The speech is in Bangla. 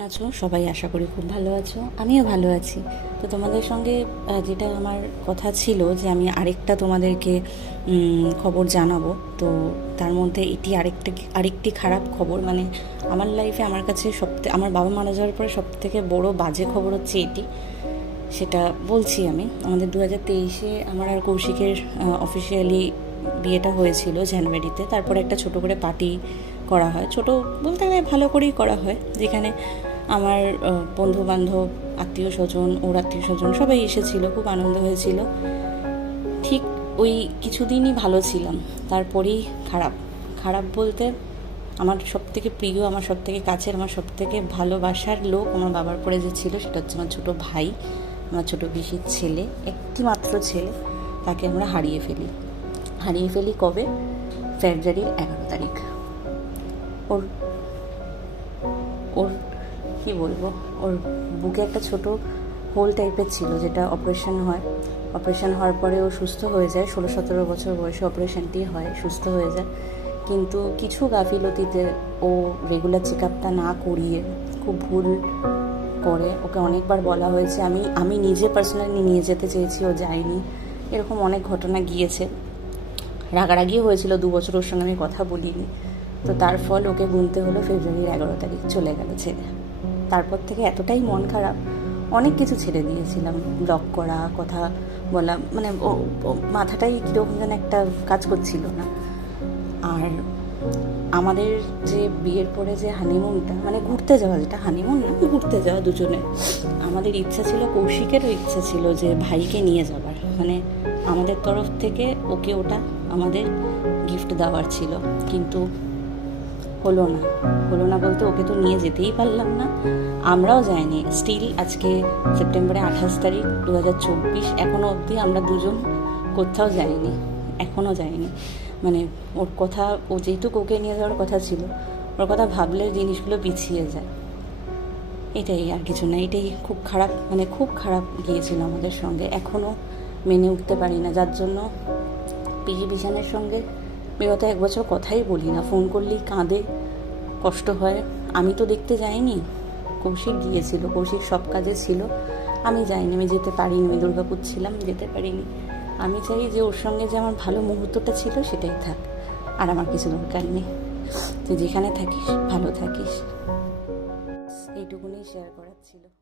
আছো? সবাই আশা করি খুব ভালো আছো। আমিও ভালো আছি। তো তোমাদের সঙ্গে যেটা আমার কথা ছিল যে আমি আরেকটা তোমাদেরকে খবর জানাব। তো তার মধ্যে এটি আরেকটা, আরেকটি খারাপ খবর। মানে আমার লাইফে আমার কাছে সব আমার বাবা মারা যাওয়ার পরে সব থেকে বড় বাজে খবর হচ্ছে এটি। সেটা বলছি আমি। আমাদের দু হাজার তেইশে আমার আর কৌশিকের অফিসিয়ালি বিয়েটা হয়েছিল জানুয়ারিতে। তারপরে একটা ছোট করে পার্টি করা হয়। ছোট বলতে গেলে ভালো করেই করা হয়। যেখানে আমার বন্ধু বান্ধব আত্মীয় স্বজন, ওর আত্মীয় স্বজন সবাই এসেছিল, খুব আনন্দ হয়েছিল। ঠিক ওই কিছুদিনই ভালো ছিলাম। তারপরেই খারাপ। খারাপ বলতে আমার সব থেকে প্রিয়, আমার সব থেকে কাছের, আমার সব থেকে ভালোবাসার লোক আমার বাবার পরে যে ছিল সেটা হচ্ছে আমার ছোটো ভাই, আমার ছোটো পিসির ছেলে একটি মাত্র ছেলে। তাকে আমরা হারিয়ে ফেলি। হারিয়ে ফেলি কবে? ফেব্রুয়ারির এগারো তারিখ। ওর ওর, কী বলব? ওর বুকে একটা ছোট হোল টাইপের ছিল যেটা অপারেশন হয়। অপারেশন হওয়ার পরে ও সুস্থ হয়ে যায়। ষোলো, সতেরো বছর বয়সে অপারেশনটি হয়, সুস্থ হয়ে যায়। কিন্তু কিছু গাফিলতিতে ও রেগুলার চেক আপটা না করিয়ে খুব ভুল করে। ওকে অনেকবার বলা হয়েছে, আমি আমি নিজে পার্সোনালি নিয়ে যেতে চেয়েছি, ও যায়নি। এরকম অনেক ঘটনা গিয়েছে। রাগারাগিও হয়েছিল দু বছর ওর সঙ্গে, আমি কথা বলিনি। তো তার ফল ওকে গুনতে হলো ফেব্রুয়ারির এগারো তারিখ চলে গেল ছেড়ে। তারপর থেকে এতটাই মন খারাপ, অনেক কিছু ছেড়ে দিয়েছিলাম। ব্লক করা, কথা বলা মানে মাথাটাই কীরকম যেন একটা কাজ করছিল না। আর আমাদের যে বিয়ের পরে যে হানিমুনটা মানে ঘুরতে যাওয়া যেটা হানিমুন না, ঘুরতে যাওয়া দুজনে, আমাদের ইচ্ছা ছিল, কৌশিকেরও ইচ্ছা ছিল যে ভাইকে নিয়ে যাবার। মানে আমাদের তরফ থেকে ওকে ওটা আমাদের গিফট দেওয়ার ছিল। কিন্তু হলো না। হলো না বলতে ওকে তো নিয়ে যেতেই পারলাম না। আমরাও যাইনি। স্টিল আজকে সেপ্টেম্বরে আঠাশ তারিখ দু হাজার চব্বিশ। এখনও অবধি আমরা দুজন কোথাও যাইনি। এখনও যাইনি। মানে ওর কথা, ও যেহেতু ওকে নিয়ে যাওয়ার কথা ছিল, ওর কথা ভাবলে জিনিসগুলো পিছিয়ে যায়। এটাই আর কিছু না। এটাই খুব খারাপ মানে খুব খারাপ গিয়েছিল আমাদের সঙ্গে। এখনও মেনে উঠতে পারি না। যার জন্য পিজি বিশানের সঙ্গে বিগত এক বছর কথাই বলি না। ফোন করলেই কাঁদে, কষ্ট হয়। আমি তো দেখতে যাইনি। কৌশিক গিয়েছিল, কৌশিক সব কাজে ছিল। আমি যাইনি, আমি যেতে পারিনি, আমি দুর্গাপুর ছিলাম, যেতে পারিনি। আমি চাই যে ওর সঙ্গে যে আমার ভালো মুহূর্তটা ছিল সেটাই থাক। আর আমার কিছু দরকার নেই। তুই যেখানে থাকিস, ভালো থাকিস। এইটুকুনি শেয়ার করার ছিল।